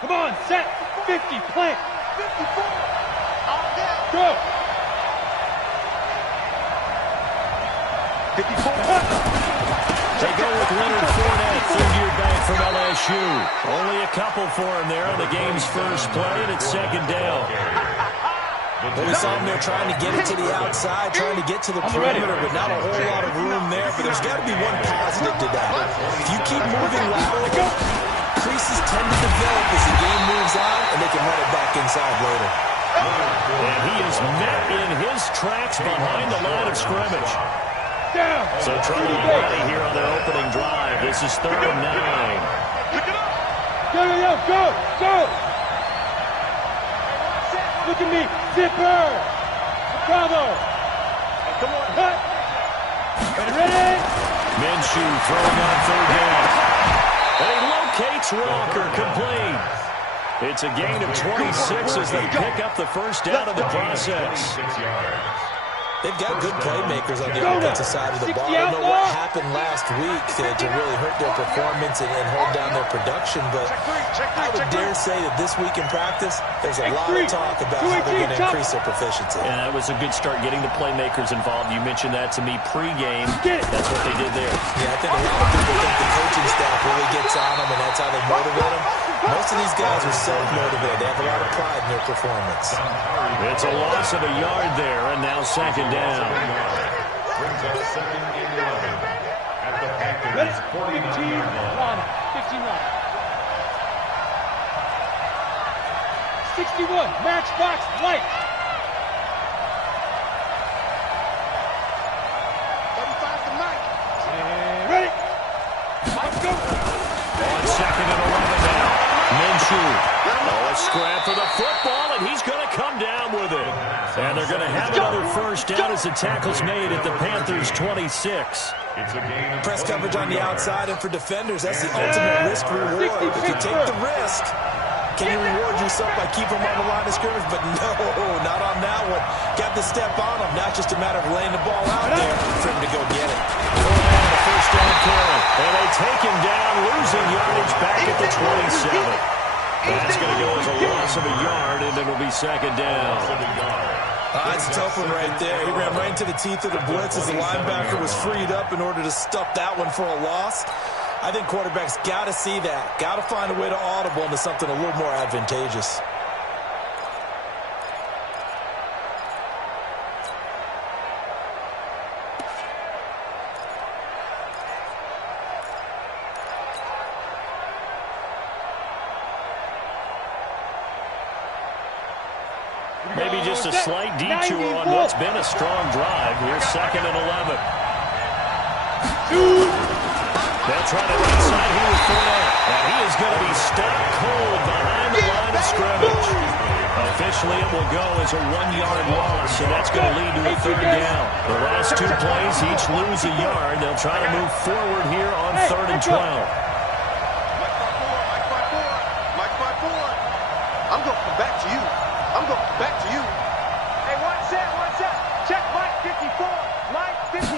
Come on, set. 50, plant. 54. Go. 54. They go with Leonard Fournette, third-year back from LSU. Only a couple for him there on the game's first play, and it's second down. Well, we saw him there trying to get it to the outside, trying to get to the perimeter, but not a whole lot of room there. But there's got to be one positive to that. If you keep moving laterally, creases tend to develop as the game moves on, and they can run it back inside later. And he is met in his tracks behind the line of scrimmage. So trying to get ready here on their opening drive. This is 3rd and 9. Go. Look at me. Zipper. Bravo. Come on. Cut. Ready? Minshew throwing on 3rd down. And he locates Walker, complete. It's a gain of 26 as they pick up the first down of the process. They've got good playmakers on the offensive side of the ball. I don't know what happened last week to really hurt their performance and hold down their production, but I would dare say that this week in practice, there's a lot of talk about how they're going to increase their proficiency. And that was a good start getting the playmakers involved. You mentioned that to me pregame. That's what they did there. Yeah, I think a lot of people think the coaching staff really gets on them, and that's how they motivate them. Most of these guys are self-motivated. They have a lot of pride in their performance. It's a loss of a yard there, and now second down. Brings up 2nd and 11 at the Panthers 15 run. 61, matchbox light. 35 to Mike. Ready? Let's go. On 2nd and 11 now. Minshew. Oh, a scrap for the football, and he's going to come down with it. And they're going to have another first down as the tackle's made at the Panthers' 26. Press coverage on the outside, and for defenders, that's the ultimate risk-reward. If you take the risk, can you reward yourself by keeping them on the line of scrimmage? But no, not on that one. Got to step on them. Now it's just a matter of laying the ball out there for him to go get it. And a first down carry. And they take him down, losing yardage back at the 27. That's going to go as a loss of a yard, and it'll be second down. That's a tough one right there. He ran right into the teeth of the blitz as the linebacker was freed up in order to stuff that one for a loss. I think quarterbacks got to see that. Got to find a way to audible into something a little more advantageous. Maybe just a slight detour on what's been a strong drive. Here's 2nd and 11. They'll try to inside here with Fournette. And he is going to be stuck cold behind the line of scrimmage. Officially, it will go as a 1-yard loss, and that's going to lead to a 3rd down. The last 2 plays each lose a yard. They'll try to move forward here on 3rd and 12. I'm going to come back to you. Back to you. Hey, one set. Check Mike 54. Mike 55.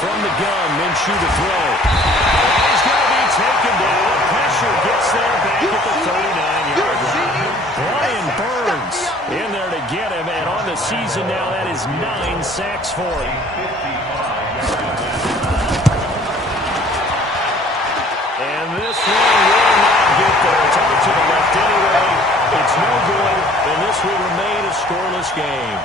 From the gun, Minshew to throw. He's going to be taken down. Pressure gets there back at the 39-yard line. Brian Burns in there to get him, and on the season now, that is 9 sacks for him. And this one will not get there. It's out to the left anyway. It's no good, and this will remain a scoreless game.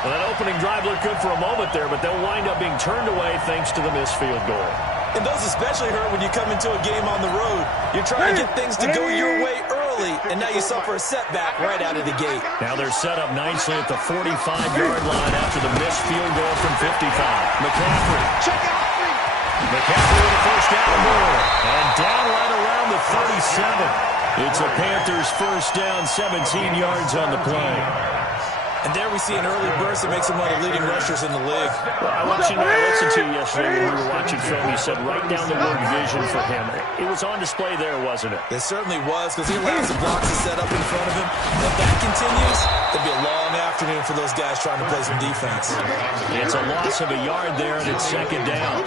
Well, that opening drive looked good for a moment there, but they'll wind up being turned away thanks to the missed field goal. And those especially hurt when you come into a game on the road. You're trying to get things to go your way early, and now you suffer a setback right out of the gate. Now they're set up nicely at the 45-yard line after the missed field goal from 55. McCaffrey. McCaffrey with a first down and more. And down right around the 37. It's a Panthers first down, 17 yards on the play. And there we see an early burst that makes him one of the leading rushers in the league. Well, I listened to you yesterday when we were watching film. You said right down the word vision for him. It was on display there, wasn't it? It certainly was, because he allows the blocks to set up in front of him. And if that continues, it'll be a long afternoon for those guys trying to play some defense. It's a loss of a yard there, and it's second down.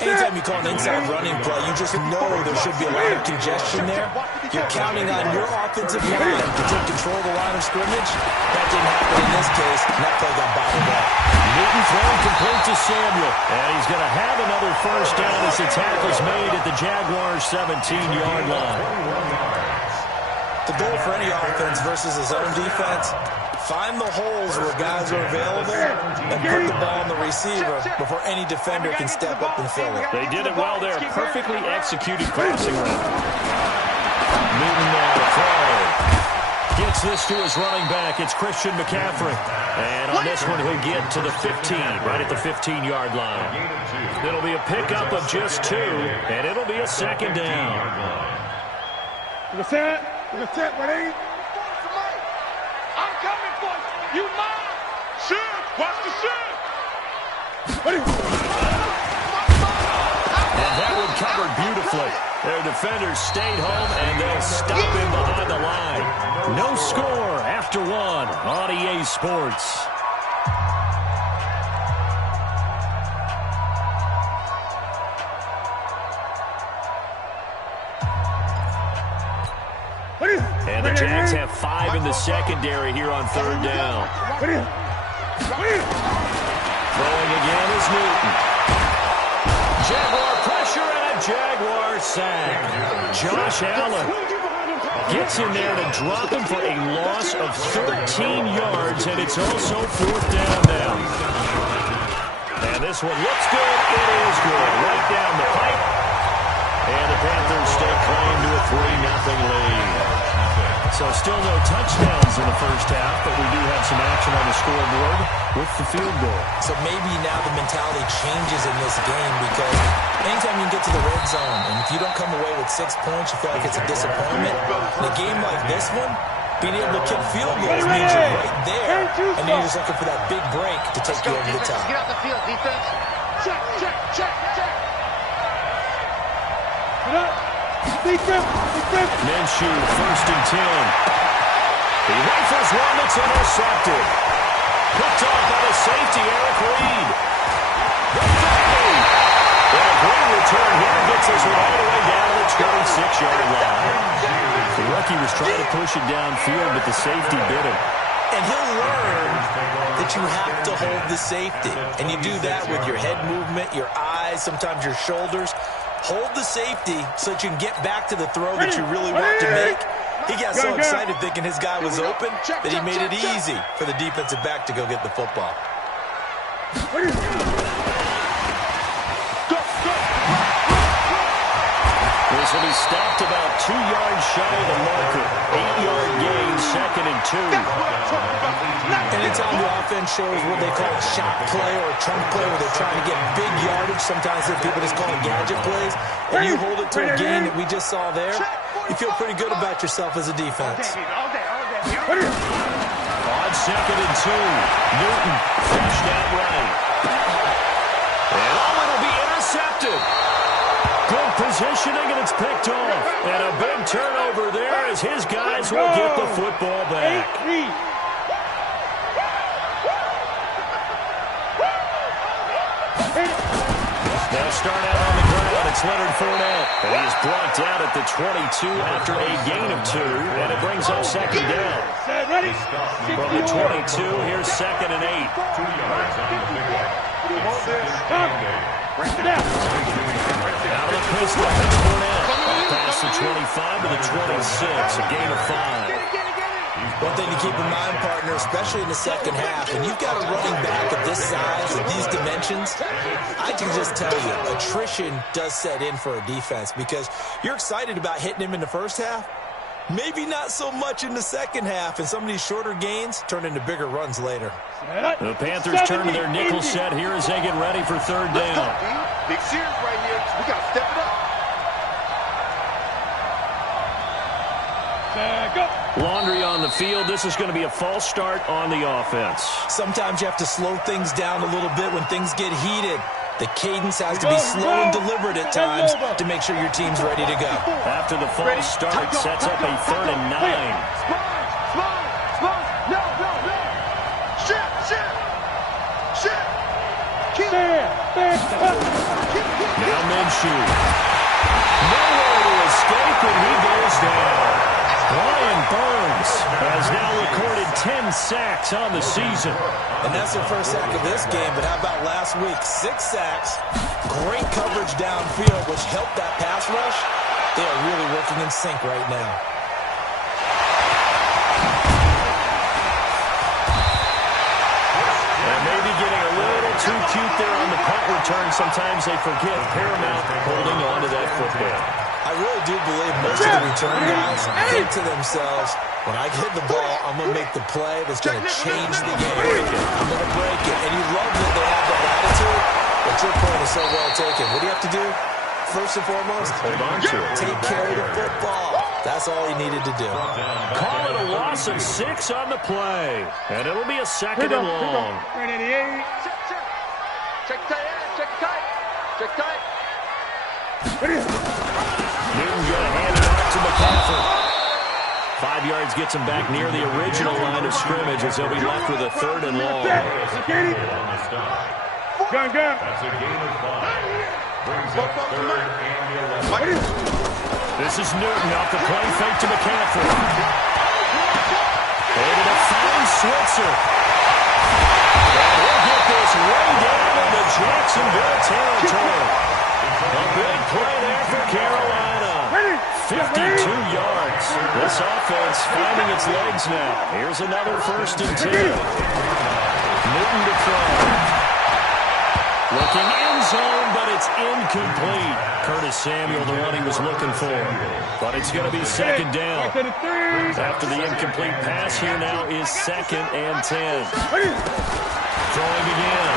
Anytime you call an inside running play, you just know there should be a lot of congestion there. You're counting on your offensive line to take control of the line of scrimmage. That didn't happen in this case, and that play got bottled up. Newton thrown complete to Samuel. And he's going to have another first down as the tackle's made at the Jaguars' 17-yard line. The goal for any offense versus his own defense, find the holes where guys are available and put the ball on the receiver before any defender can step up and fill it. They did it well there. Perfectly executed passing route. Newton now to throw. Gets this to his running back. It's Christian McCaffrey. And on this one, he'll get to the 15, right at the 15-yard line. It'll be a pickup of just 2, and it'll be a second down. I'm coming for you. You mine. Shoot. Watch the shoot. And that one covered beautifully. Their defenders stayed home, and they'll stop him behind the line. No score after 1 on EA Sports. And the Jags have 5 in the secondary here on third down. Throwing again is Newton. Jaguar pressure and a Jaguar sack. Josh Allen gets in there to drop him for a loss of 13 yards, and it's also 4th down now. And this one looks good. It is good. Right down the pipe. And the Panthers stake claim to a 3-0 lead. So still no touchdowns in the first half, but we do have some action on the scoreboard with the field goal. So maybe now the mentality changes in this game because anytime you get to the red zone, and if you don't come away with 6 points, you feel like it's a disappointment. In a game like this one, being able to kick field goals means you're right there, and then you're just looking for that big break to take you over the top. Get off the field, defense. Check, check, check, check. Minshew, 1st and 10. He rifles one that's intercepted. Picked off by the safety, Eric Reed. The 30. And a great return here gets us all the way down to the 26-yard line. The rookie was trying to push it downfield, but the safety bit him. And he'll learn that you have to hold the safety. And you do that with your head movement, your eyes, sometimes your shoulders. Hold the safety so that you can get back to the throw that you really want to make. He got so excited thinking his guy was open that he made it easy for the defensive back to go get the football. This will be stopped about 2 yards shy of the marker. 8-yard gain, 2nd and 2. Anytime the offense shows what they call a shot play or a chunk play where they're trying to get big yardage, sometimes people just call it gadget plays, and you hold it to a gain that we just saw there, you feel pretty good about yourself as a defense. On 2nd and 2, Newton fished out right. And it'll be intercepted. Good positioning, and it's picked off. And a big turnover there as his guys will get the football back. They'll start out on the ground. It's Leonard Fournette. And he is brought down at the 22 after a gain of 2. And it brings up 2nd down. From the 22, here's 2nd and 8. 2 yards on the pickup. Out of the pistol, it's Fournette. Past the 25 to the 26, a gain of 5. One thing to keep in mind, partner, especially in the second half, when you've got a running back at this size, at these dimensions, I can just tell you, attrition does set in for a defense because you're excited about hitting him in the first half, maybe not so much in the second half, and some of these shorter gains turn into bigger runs later. The Panthers turn to their nickel set here as they get ready for 3rd down. Big series right here. We got to step it up. Laundry on the field. This is going to be a false start on the offense. Sometimes you have to slow things down a little bit when things get heated. The cadence has to be slow and deliberate at times to make sure your team's ready to go. After the false start, sets up a 3rd and 9. No. Shit. Now Minshew. Nowhere to escape, and he goes down. Brian Burns has now recorded 10 sacks on the season. And that's their first sack of this game, but how about last week? 6 sacks, great coverage downfield, which helped that pass rush. They are really working in sync right now. And maybe getting a little too cute there on the punt return. Sometimes they forget paramount holding on to that football. I really do believe most of the return guys think to themselves, when I get the ball, I'm going to make the play that's going to change the game. I'm going to break it. And you love that they have that attitude, but your point is so well taken. What do you have to do? First and foremost, hold on to it. Take care of the football. That's all he needed to do. Call it a loss of 6 on the play. And it'll be a second and long. Check tight. Check tight. Newton going to hand it off to McCaffrey. 5 yards gets him back near the original line of scrimmage as he'll be left with a 3rd and long. That's a gain of 5. Brings up 3rd and 11. This is Newton off the play fake to McCaffrey. Able to find Switzer. And we'll get this way down into Jacksonville territory. A big play there for Carolina. 52 yards. This offense finding its legs now. Here's another 1st and 10. Newton to throw. Looking end zone, but it's incomplete. Curtis Samuel, the one he was looking for. But it's going to be 2nd down. After the incomplete pass, here now is 2nd and 10. Throwing again.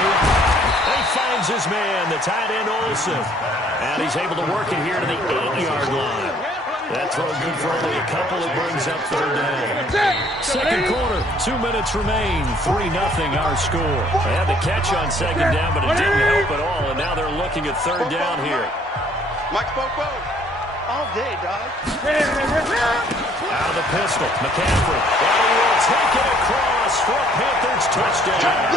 Newton. He finds his man, the tight end Olsen. And he's able to work it here to the 8-yard line. That throw good for only a couple. It brings up 3rd down. 2nd quarter, 2 minutes remain. 3-0 our score. They had the catch on 2nd down, but it didn't help at all. And now they're looking at 3rd down here. Mike Popo. All day, dog. Out of the pistol, McCaffrey. And he will take it across for a Panthers touchdown.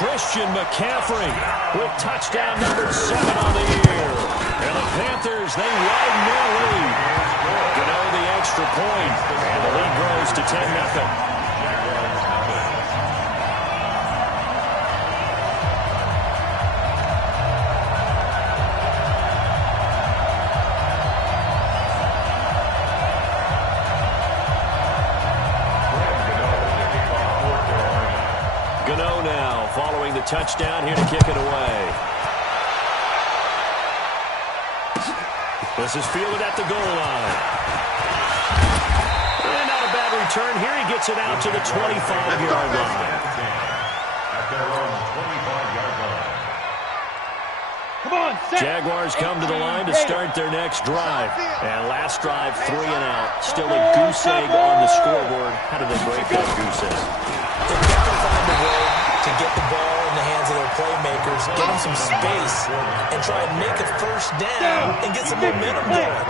Christian McCaffrey with touchdown number 7 on the year. And the Panthers, they widen their lead. Gano the extra point, and the lead grows to 10-0. Gano now following the touchdown here to kick it away. This is fielded at the goal line. And not a bad return here. He gets it out to the 25-yard line. At their own 25-yard line. Come on, set. Jaguars come to the line to start their next drive. And last drive, 3 and out. Still a goose egg on the scoreboard. How do they break that goose egg? They've got to find a way to get the ball in the hands of their playmakers, get them some space, and try and make a 1st down and get some momentum going.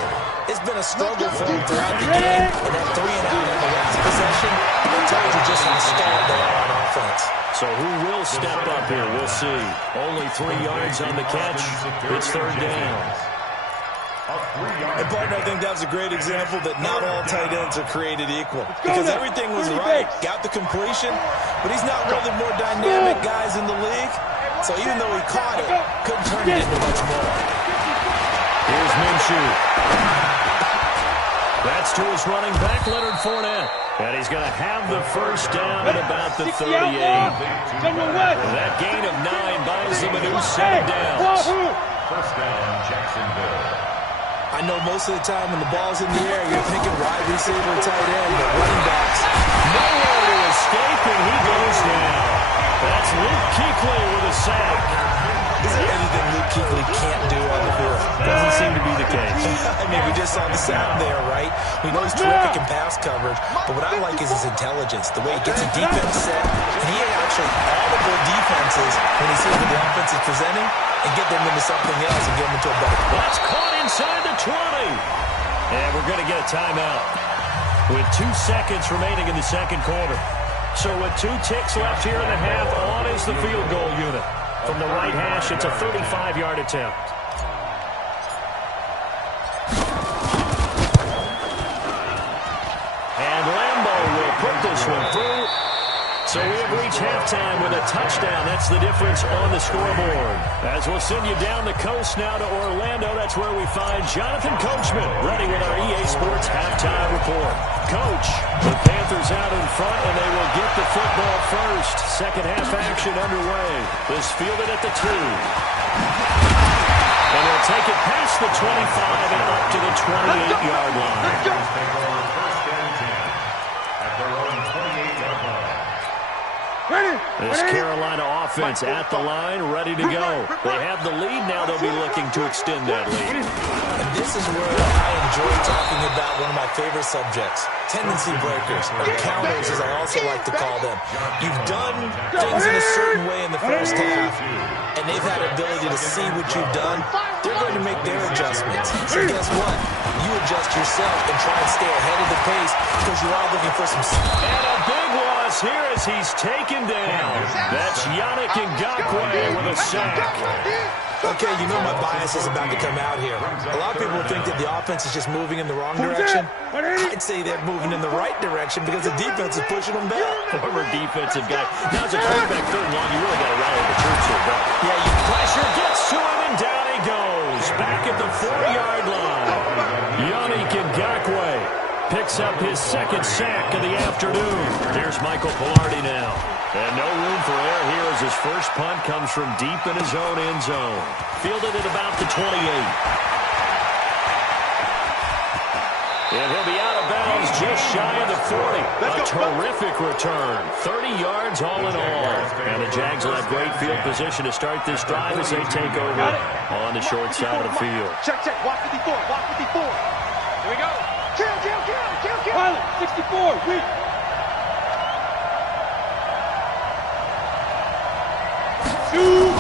It's been a struggle for them throughout the game, and that 3 and out on the last possession, it tells you just how stalled they are on offense. So who will step up here? We'll see. Only 3 yards on the catch. It's 3rd down. And, partner, I think that was a great example that not all tight ends are created equal. Because everything was right. Got the completion, but he's not one of the more dynamic guys in the league. So even though he caught it, couldn't turn it into much more. Here's Minshew. That's to his running back, Leonard Fournette. And he's going to have the 1st down at about the 38. That gain of 9 buys them a new 7 downs. 1st down, Jacksonville. I know most of the time when the ball's in the air, you're thinking wide receiver, tight end, but running backs. Nowhere to escape, and he goes down. That's Luke Kuechly with a sack. Is there anything Luke Kuechly can't do on the field? Doesn't seem to be the case. I mean, we just saw the sound there, right? We know he's terrific in pass coverage, but what I like is his intelligence, the way he gets a defense set, and he actually audible defenses when he sees what the offense is presenting and get them into something else and get them into a better play. That's caught inside the 20. And we're going to get a timeout with 2 seconds remaining in the 2nd quarter. So with 2 ticks left here in the half, on is the field goal unit. From the right hash, it's a 35-yard attempt. And Lambo will put this one through. So we have reached halftime with a touchdown. That's the difference on the scoreboard. As we'll send you down the coast now to Orlando, that's where we find Jonathan Coachman ready with our EA Sports halftime report. Coach, the Panthers out in front, and they will get the football first. Second half action underway. This fielded at the 2. And they'll take it past the 25 and up to the 28-yard line. First and 10 at their own 28-yard line. This Carolina offense at the line, ready to go. They have the lead now. They'll be looking to extend that lead. And this is where I enjoy talking about one of my favorite subjects, tendency breakers, or counters as I also like to call them. You've done things in a certain way in the first half, and they've had the ability to see what you've done. They're going to make their adjustments. So guess what? You adjust yourself and try and stay ahead of the pace because you are looking for some... And a big loss here as he's taken down. That's Yannick Ngakoue with a sack. Okay, you know my bias is about to come out here. A lot of people think that the offense is just moving in the wrong direction. I'd say they're moving in the right direction because the defense is pushing them back. Former defensive guy. Now as a quarterback, third and long, you really got to rally the troops here, bro. Yeah, you Pressure gets to him, and down he goes. Back at the 4-yard line. Yannick Ngakoue picks up his second sack of the afternoon. Here's Michael Pilardi now. And no room for error here as his first punt comes from deep in his own end zone. Fielded at about the 28. And he'll be out of bounds just shy of the 40. A terrific return. 30 yards all in all. And the Jags will have great field position to start this drive as they take over on the short side of the field. Check, check. Watch 54. Watch 54. Here we go. Kill. Pilot, 64, weak. Shoot.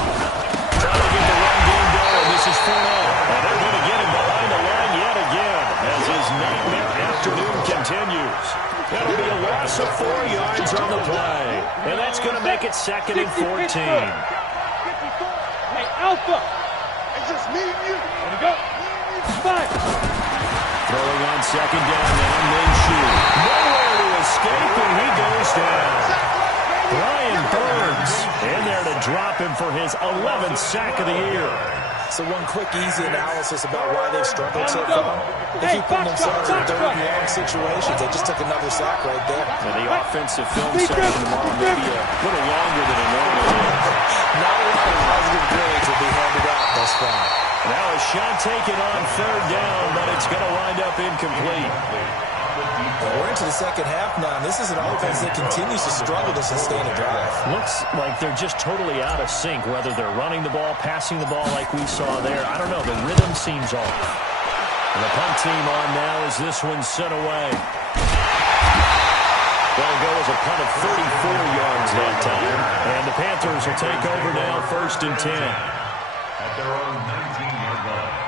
Trying to get the run game going. This is Fournette. And they're going to get him behind the line yet again as his nightmare afternoon continues. That'll be a loss of 4 yards on the play. And that's going to make it 2nd and 14. Hey, Alpha. It's just me and you. There we go. Fire. Throwing on second down now, Minshew. Nowhere to escape, and he goes down. Brian Burns in there to drop him for his 11th sack of the year. So one quick, easy analysis about why they've struggled so far. They keep putting themselves in third and long situations. They just took another sack right there. And the offensive film section tomorrow may be a little longer than it normally is. Not a lot of positive grades will be handed out thus far. Now a shot taken on third down, but it's going to wind up incomplete. We're into the second half now, and this is an offense that continues to struggle to sustain a drive. Looks like they're just totally out of sync, whether they're running the ball, passing the ball like we saw there. I don't know. The rhythm seems off. And the punt team on now as this one's sent away. That'll go as a punt of 34 yards that time. And the Panthers will take over now, 1st and 10. At their own 19-yard line.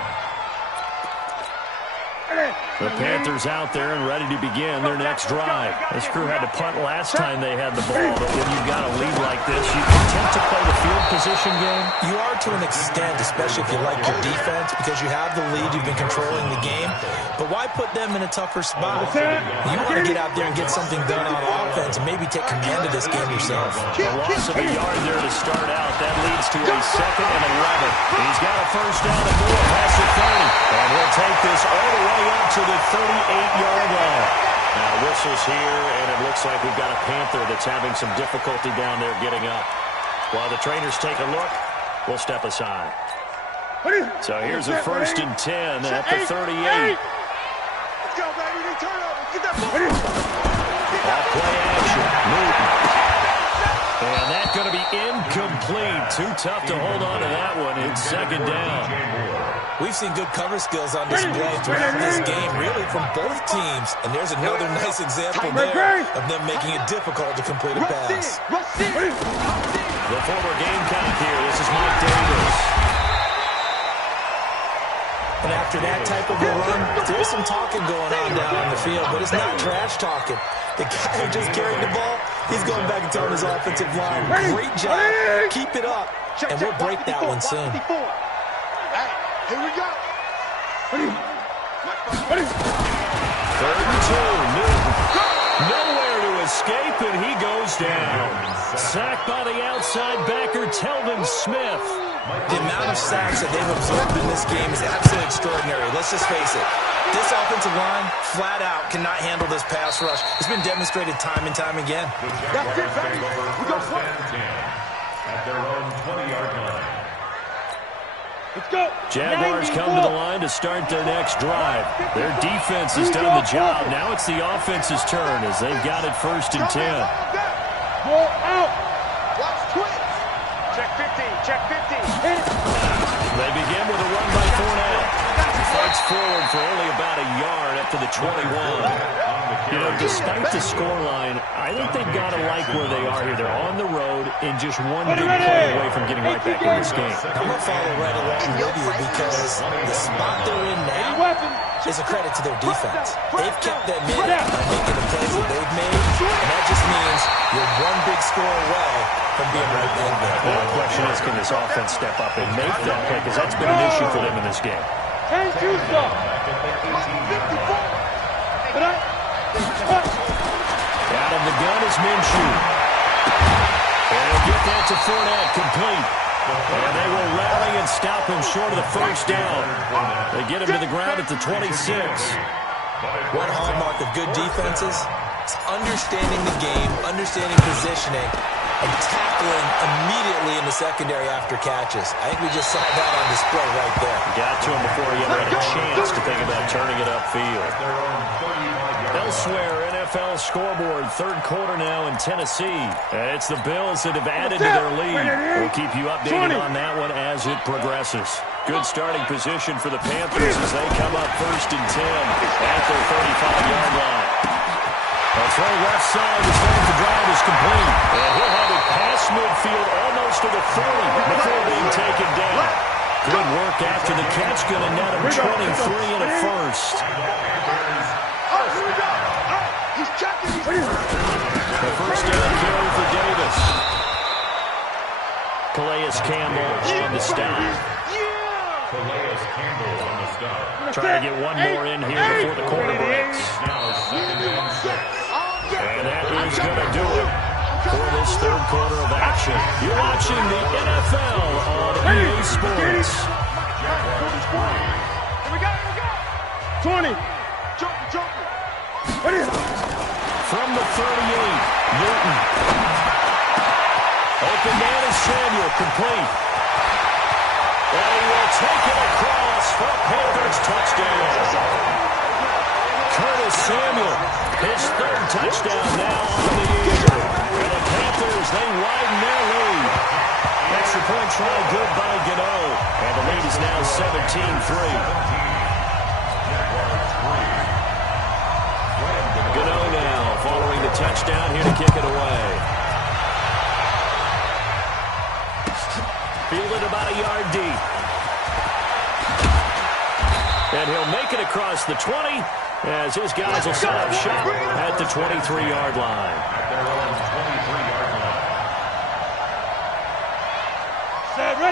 The Panthers out there and ready to begin their next drive. This crew had to punt last time they had the ball, but when you've got a lead like this, you attempt to play the field position game. You are to an extent, especially if you like your defense, because you have the lead, you've been controlling the game. But why put them in a tougher spot? You want to get out there and get something done on offense and maybe take command of this game yourself. A loss of a yard there to start out. That leads to a 2nd and 11. He's got a first down and more past the 30. And he'll take this all the way up to the 38-yard line. Now whistles here, and it looks like we've got a Panther that's having some difficulty down there getting up. While the trainers take a look, we'll step aside. So here's a 1st and 10 at the 38. Let's go, baby. They turn over. Get that ball. Off play action. Newton. And that's going to be incomplete. Too tough to hold on to that one in 2nd down. We've seen good cover skills on display throughout this game, really from both teams. And there's another nice example there of them making it difficult to complete a pass. The former Gamecock here. This is Mike Davis. And after that type of a run, there's some talking going on down on the field, but it's not trash talking. The guy who just carried the ball, he's going back and telling his offensive line, great job, keep it up. and we'll break that one soon. Hey, here we go. 3rd and 2. Newton. Nowhere to escape, and he goes down. Sacked by the outside backer, Telvin Smith. The amount of sacks that they've absorbed in this game is absolutely extraordinary. Let's just face it. This offensive line, flat out, cannot handle this pass rush. It's been demonstrated time and time again. That's it, baby. We go for it. At their own 20-yard line. Let's go. Jaguars come to the line to start their next drive. Their defense has done the job. Now it's the offense's turn as they've got it 1st and 10. Roll out. Watch twins. Check 15, check 15. They begin with a run by Fournette. He fights forward for only about a yard up to the 21. You know, despite the scoreline, I think they've got to like where they are here. They're on the road and just one big play away from getting right back in this game. I'm going to follow right along with you because the spot they're in now is a credit to their defense. They've kept them in by making the plays that they've made, and that just means you're one big score away from being right in there. Well, the question is, can this offense step up and make that play? Because that's been an issue for them in this game. Change you stuff. Out of the gun is Minshew. And they'll get that to Fournette, complete. And they will rally and stop him short of the 1st down. They get him to the ground at the 26. One hallmark of good defenses is understanding the game, understanding positioning, and tackling immediately in the secondary after catches. I think we just saw that on display right there. Got to him before he ever had a chance to think about turning it upfield. Elsewhere, NFL scoreboard, 3rd quarter now in Tennessee. It's the Bills that have added to their lead. We'll keep you updated on that one as it progresses. Good starting position for the Panthers as they come up 1st and 10 at their 35-yard line. A throw left side as long as the drive is complete. And he'll have it past midfield almost to the 30 before being taken down. Good work after the catch. Going to net him 23 and a 1st. He's checking. The 1st down carry for Davis. Calais Campbell on the stop. Calais Campbell on the stop. Trying to get one more in here before the quarter breaks. Now 2nd and 6. And that is going to do it for this 3rd quarter of action. You're watching the NFL on EA Sports. Here we go, here we go. 20. Jumping. From the 38, Newton. Open man is Samuel, complete. And he will take it across for a Panthers touchdown. Curtis Samuel, his 3rd touchdown now on the year. And the Panthers, they widen their lead. Extra point try good by Gano. And the lead is now 17-3. Gano now following the touchdown here to kick it away. Fielded about a yard deep. And he'll make it across the 20 as his guys will set up shop at the 23-yard line. At their own 23-yard line.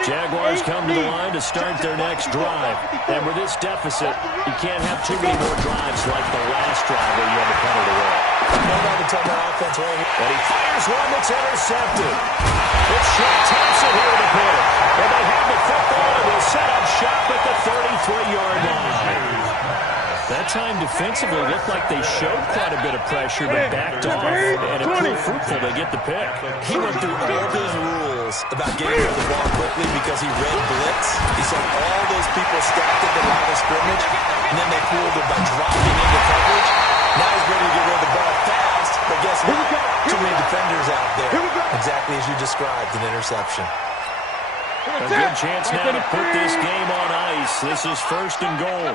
Jaguars come to the line to start their next drive. And with this deficit, you can't have too many more drives like the last drive where you had to punt it away. No doubt to tell my offense right here. And he fires one that's intercepted. It's short taps it here to put it. And they have the football and will set up shop at the 33-yard line. That time defensively looked like they showed quite a bit of pressure but backed off. And it proved fruitful. They get the pick. He went through all those rules about getting rid of the ball quickly because he read blitz. He saw all those people stacked at the line of scrimmage, and then they fooled him by dropping into coverage. Now he's ready to get rid of the ball fast, but guess what? Too many defenders out there. Exactly as you described, an interception. A good chance now to put this game on ice. This is 1st and goal.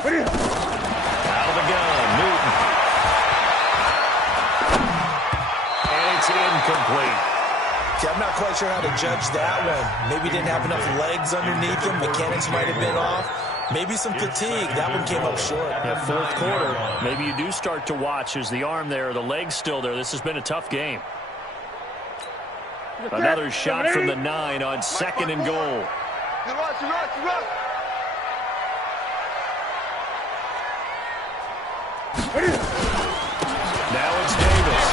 Out of the gun, Newton. And it's incomplete. See, I'm not quite sure how to judge that one. Maybe didn't have enough legs underneath him. Mechanics might have been off. Maybe some fatigue. That one came up short. Yeah, fourth quarter, maybe you do start to watch as the arm there, the leg's still there. This has been a tough game. Another shot from the 9 on 2nd and goal. Now it's Davis.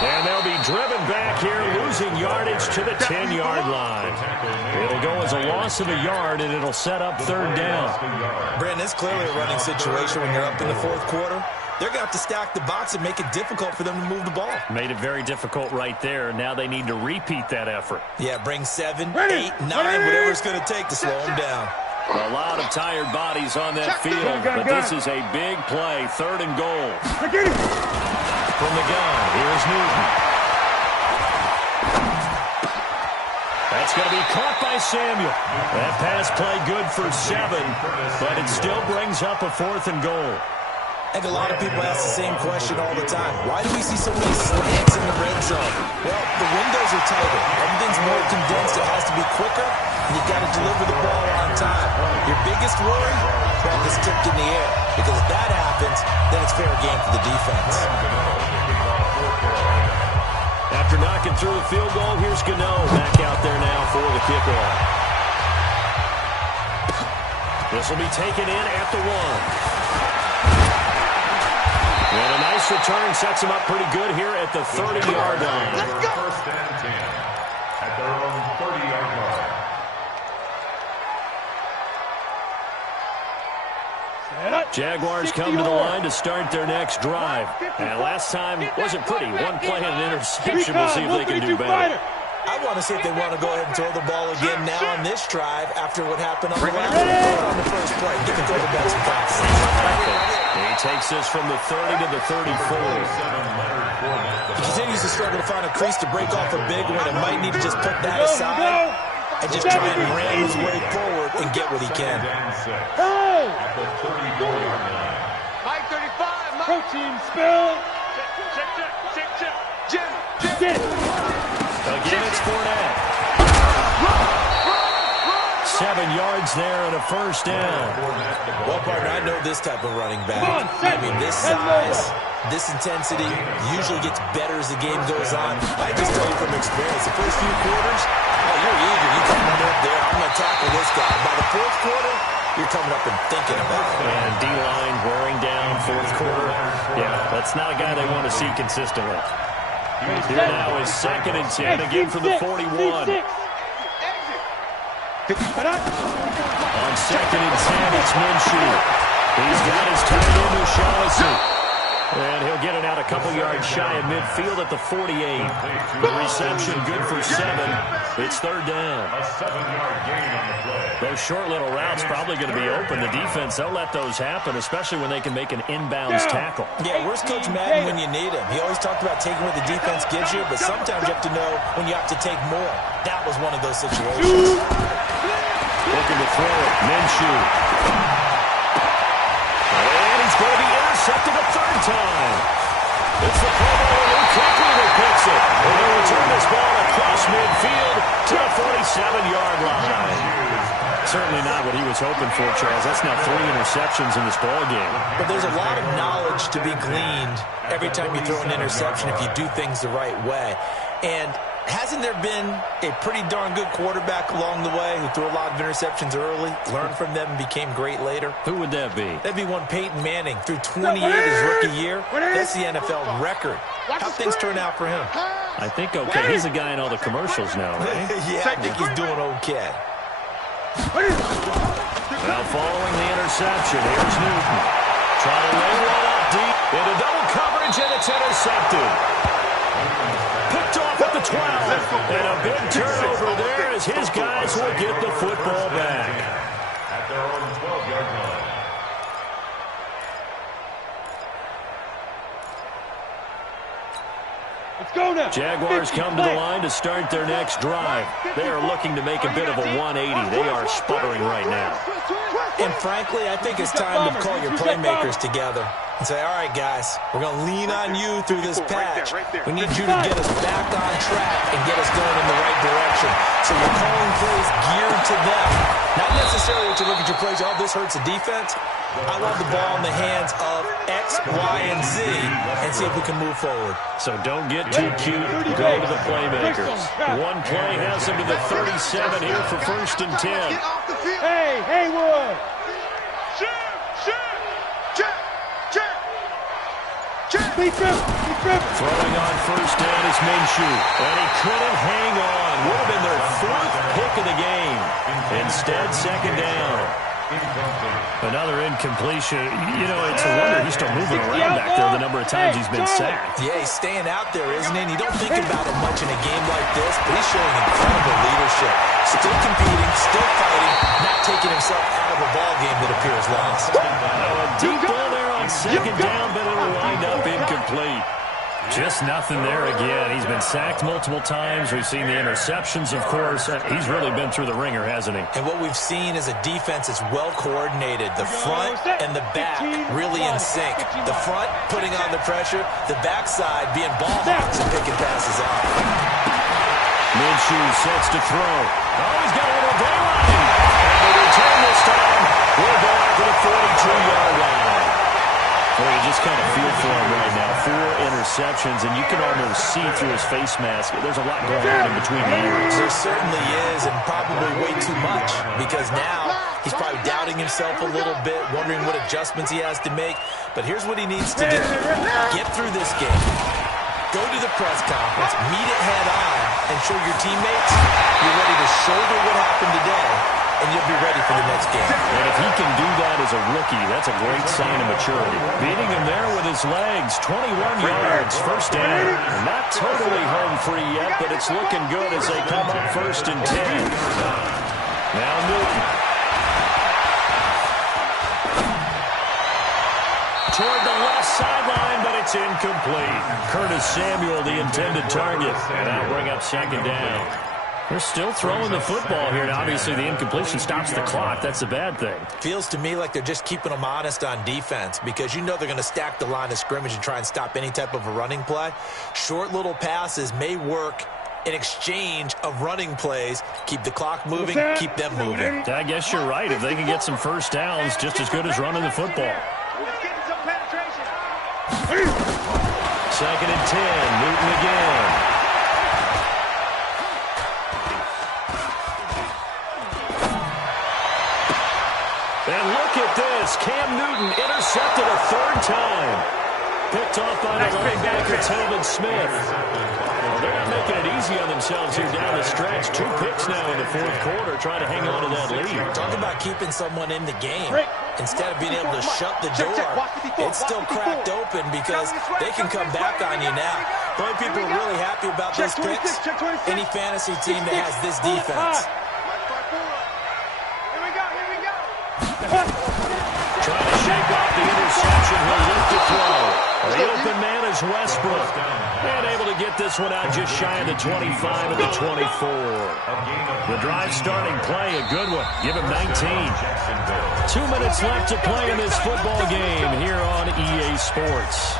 And they'll be driven back here, losing yardage to the 10-yard line. It'll go as a loss of a yard, and it'll set up 3rd down. Brandon, it's clearly a running situation when you're up in the fourth quarter. They're going to have to stack the box and make it difficult for them to move the ball. Made it very difficult right there. Now they need to repeat that effort. Yeah, bring 7, 8, 9, whatever it's going to take to slow them down. A lot of tired bodies on that field, but this is a big play. 3rd and goal. From the gun, here's Newton. That's going to be caught by Samuel. That pass play good for 7, but it still brings up a 4th and goal. I think a lot of people ask the same question all the time. Why do we see so many slants in the red zone? Well, the windows are tighter. Everything's more condensed. It has to be quicker, and you've got to deliver the ball on time. Your biggest worry? Ball gets tipped in the air. Because if that happens, then it's fair game for the defense. After knocking through the field goal, here's Gano back out there now for the kickoff. This will be taken in at the 1. And a nice return sets him up pretty good here at the 30-yard line. Let's go. 1st and 10 at their own 30-yard line. Jaguars come to the line to start their next drive. And last time wasn't pretty. One play and an interception. We'll see if they can do better. I want to see if they want to go ahead and throw the ball again now on this drive after what happened on the last one on the first play. Get the quarterback some confidence. He takes this from the 30 to the 34. He continues to struggle to find a crease to break off a big one and might need to just put that aside and just try and ram his way forward and get what he can. At the 34-yard line. Mike 35, Mike. Protein spill. Check. Jim. Get it. Again, it's Fournette. 7 yards there and a 1st down. Well, partner, I know this type of running back. I mean, this size, this intensity usually gets better as the game goes on. I just tell you from experience, the first few quarters, you're eager. You come right up there, I'm going to tackle this guy. By the 4th quarter, you're coming up and thinking about it. And D-line wearing down 4th quarter. Yeah, that's not a guy they want to see consistently. Here now is 2nd and 10, again from the 41. On 2nd and 10, it's Minshew. He's got his tight end O'Shaughnessy. And he'll get it out a couple yards shy of midfield at the 48. The reception good for 7. It's 3rd down. A 7-yard gain on the play. Those short little routes probably going to be open. The defense, they'll let those happen, especially when they can make an inbounds tackle. Yeah, where's Coach Madden when you need him? He always talked about taking what the defense gives you, but sometimes you have to know when you have to take more. That was one of those situations. Looking to throw it. Minshew. And he's going to be intercepted a 3rd time. It's the Pro Bowler Luke Kuechly that picks it. And he'll return this ball across midfield to the 47-yard line. Certainly not what he was hoping for, Charles. That's now 3 interceptions in this ball game. But there's a lot of knowledge to be gleaned every time you throw an interception if you do things the right way. And hasn't there been a pretty darn good quarterback along the way who threw a lot of interceptions early, learned from them, and became great later? Who would that be? That'd be one Peyton Manning. Threw 28 his rookie year. That's the NFL record. How things turn out for him? I think okay. He's a guy in all the commercials now, right? Yeah, I think he's doing okay. Now following the interception, here's Newton. Trying to lay one up deep into double coverage, and it's intercepted. Picked off at the 12. And a big turnover there as his guys will get the football back. At their own 12-yard line. Let's go now. Jaguars come to the line to start their next drive. They are looking to make a bit of a 180. They are sputtering right now. And frankly, I think it's time to call your playmakers together. and say, all right, guys, we're going to lean on you through this patch. We need you to get us back on track and get us going in the right direction. So you're calling plays geared to them. Not necessarily to look at your plays, oh, this hurts the defense. I want the ball in the hands of X, Y, and Z and see if we can move forward. So don't get too cute. Go to the playmakers. One play has them to the 37 here for 1st and 10. Hey, Haywood! Be tripped. Throwing on 1st down is Minshew. And he couldn't hang on. Would have been their 4th pick of the game. Instead, 2nd down. Another incompletion. You know, it's a wonder he's still moving around back there the number of times he's been sacked. Yeah, he's staying out there, isn't he? And you don't think about him much in a game like this, but he's showing incredible leadership. Still competing, still fighting, not taking himself out of a ball game that appears lost. A deep ball there on 2nd down, but it'll wind up incomplete. Just nothing there again. He's been sacked multiple times. We've seen the interceptions, of course. He's really been through the ringer, hasn't he? And what we've seen is a defense that's well coordinated. The front and the back really in sync. The front putting on the pressure, the backside being ball hawks and picking passes off. Minshew sets to throw. Oh, he's got a little daylight. And the return this time. We're going to the 42-yard line. Well, you just kind of feel for him right now. 4 interceptions, and you can almost see through his face mask. There's a lot going on in between the ears. There certainly is, and probably way too much, because now he's probably doubting himself a little bit, wondering what adjustments he has to make. But here's what he needs to do. Get through this game. Go to the press conference, meet it head on, and show your teammates you're ready to shoulder what happened today, and you'll be ready for the next game. And if he can do that as a rookie, that's a great sign of maturity. Beating him there with his legs, 21 yards, 1st down. Not totally home free yet, but it's looking good as they come up 1st and 10. Now Newton. Toward the left sideline, but it's incomplete. Curtis Samuel, the intended target. And that'll bring up 2nd down. They're still throwing the football here, and obviously the incompletion stops the clock. That's a bad thing. Feels to me like they're just keeping them honest on defense because you know they're going to stack the line of scrimmage and try and stop any type of a running play. Short little passes may work in exchange of running plays. Keep the clock moving, keep them moving. I guess you're right. If they can get some 1st downs, just as good as running the football. Let's get some penetration. 2nd and 10, Newton again. And look at this. Cam Newton intercepted a 3rd time. Picked off by the linebacker, Telvin Smith. Well, they're not making it easy on themselves here down the stretch. 2 picks now in the 4th quarter, trying to hang on to that lead. Talk about keeping someone in the game. Instead of being able to shut the door, it's still cracked open because they can come back on you now. The only people who are really happy about those picks, any fantasy team that has this defense. Trying to shake off the interception. He'll look to throw. The open man is Westbrook. And able to get this one out just shy of the 25 and the 24. The drive starting play, a good one. Give him 19. 2 minutes left to play in this football game here on EA Sports.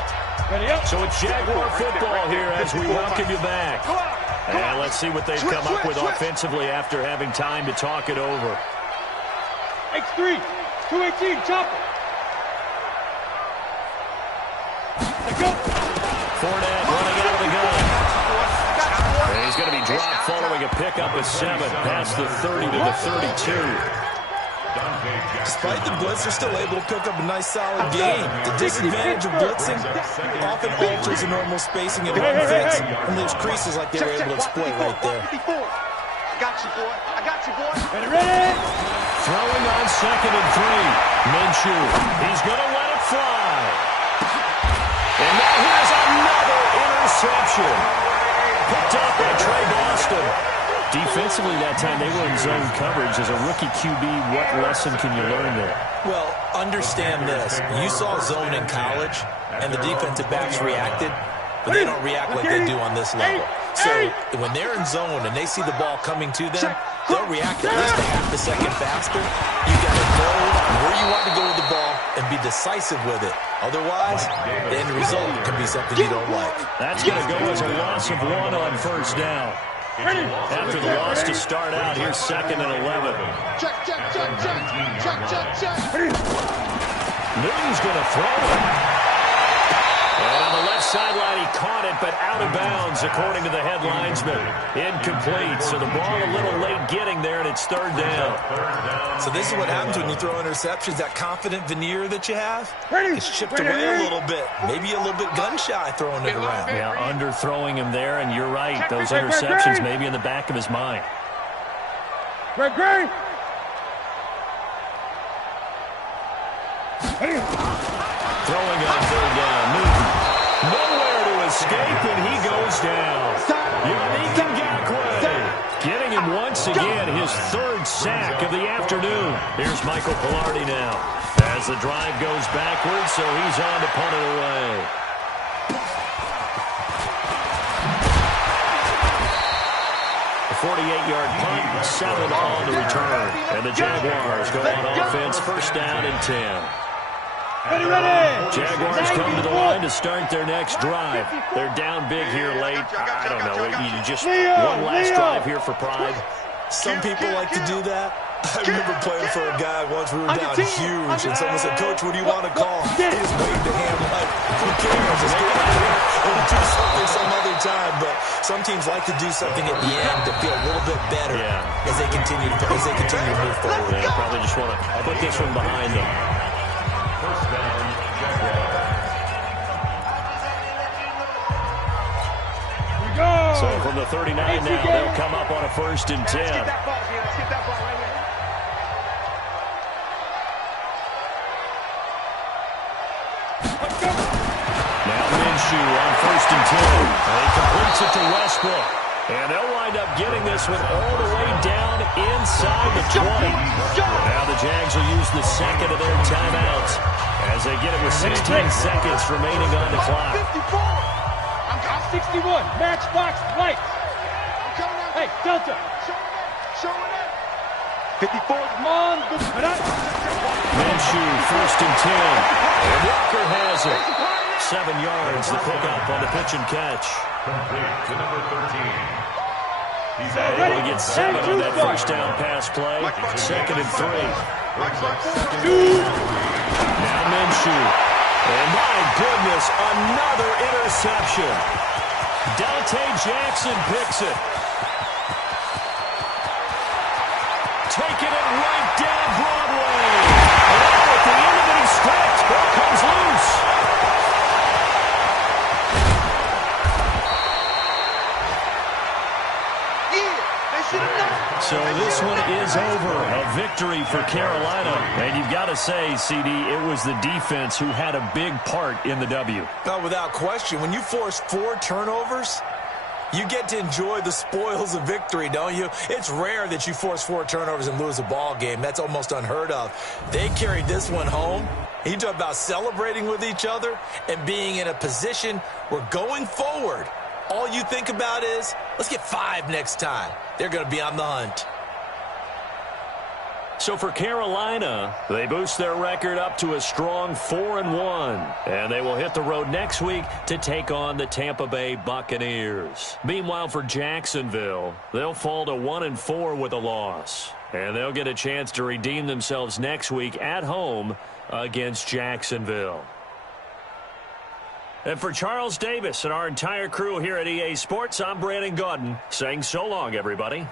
So it's Jaguar football here as we welcome you back. And let's see what they've come up with offensively after having time to talk it over. X3, 218, chopper. Let's go. Fournette running out of the gun. And he's going to be dropped following a pickup of 7 past the 30 to the 32. Despite the blitz, they're still able to pick up a nice solid gain. The disadvantage of blitzing often alters the normal spacing and run fits and leaves creases like they were able to exploit right there. I got you, boy. I got you, boy. Ready? Throwing on 2nd and 3. Minshew. He's going to let it fly. And now here's another interception. Picked up by Trey Boston. Defensively that time, they were in zone coverage. As a rookie QB, what lesson can you learn there? Well, understand this. You saw zone in college, and the defensive backs reacted, but they don't react like they do on this level. So when they're in zone and they see the ball coming to them, they'll react at least a half a second faster. You got to know where you want to go with the ball and be decisive with it. Otherwise, the end result can be something you don't like. That's going to go as a loss of 1 on first down. After the loss to start out, here's 2nd and 11. Check, check, check, check. Check, check, check. Newton's going to throw it. And on the left sideline, he caught it, but out of bounds, according to the head linesman. Incomplete, so the ball a little late getting there, and it's 3rd down. So this is what happens when you throw interceptions. That confident veneer that you have, it's chipped away a little bit. Maybe a little bit gun-shy throwing it around. Yeah, underthrowing him there, and you're right. Those interceptions may be in the back of his mind. Great. Throwing on 3rd down, Newton. Nowhere to escape, and he goes down. Yannick Ngakoue getting him once again, his 3rd sack of the afternoon. Here's Michael Pilardi now. As the drive goes backwards, so he's on to punt it away. A 48-yard punt, 7 on the return. And the Jaguars go on offense, 1st down and 10. Ready. Jaguars come to the line to start their next drive. They're down big here late. I don't know. You just one last drive here for pride. Some people like to do that. I remember playing for a guy once. We were down huge, and someone said, "Coach, what do you want to call?" He just waved the hand like, "Who cares? Just get out here and do something some other time." But some teams like to do something at the end to feel a little bit better as they continue to move forward. Yeah, probably just want to put this one behind them. First down, Jaguars. So from the 39 now, they'll come up on a 1st and 10. Let's get that ball here. Let's get that ball right here. Now Minshew on 1st and 10. And he completes it to Westbrook. And they'll wind up getting this one all the way down inside the 20. Now the Jags will use the 2nd of their timeouts as they get it with 16 seconds remaining on the clock. 54. I'm 61. Matchbox lights. Hey, Delta. Showing up. 54. Come on. Minshew, 1st and 10. And Walker has it. 7 yards, the pickup on the pitch and catch. Complete to number 13. He's Able to get 7 on that 1st down pass play. 2nd and 3. Now Minshew. And my goodness, another interception. Dante Jackson picks it. Taking it right down Broadway. Oh, at the end of it, he's stripped. Ball comes loose. So this one is over. A victory for Carolina. And you've got to say, CD, it was the defense who had a big part in the W. No, without question. When you force 4 turnovers, you get to enjoy the spoils of victory, don't you? It's rare that you force 4 turnovers and lose a ball game. That's almost unheard of. They carried this one home. You talk about celebrating with each other and being in a position where going forward, all you think about is, let's get 5 next time. They're going to be on the hunt. So for Carolina, they boost their record up to a strong 4-1. And they will hit the road next week to take on the Tampa Bay Buccaneers. Meanwhile, for Jacksonville, they'll fall to 1-4 with a loss. And they'll get a chance to redeem themselves next week at home against Jacksonville. And for Charles Davis and our entire crew here at EA Sports, I'm Brandon Gaudin saying so long, everybody.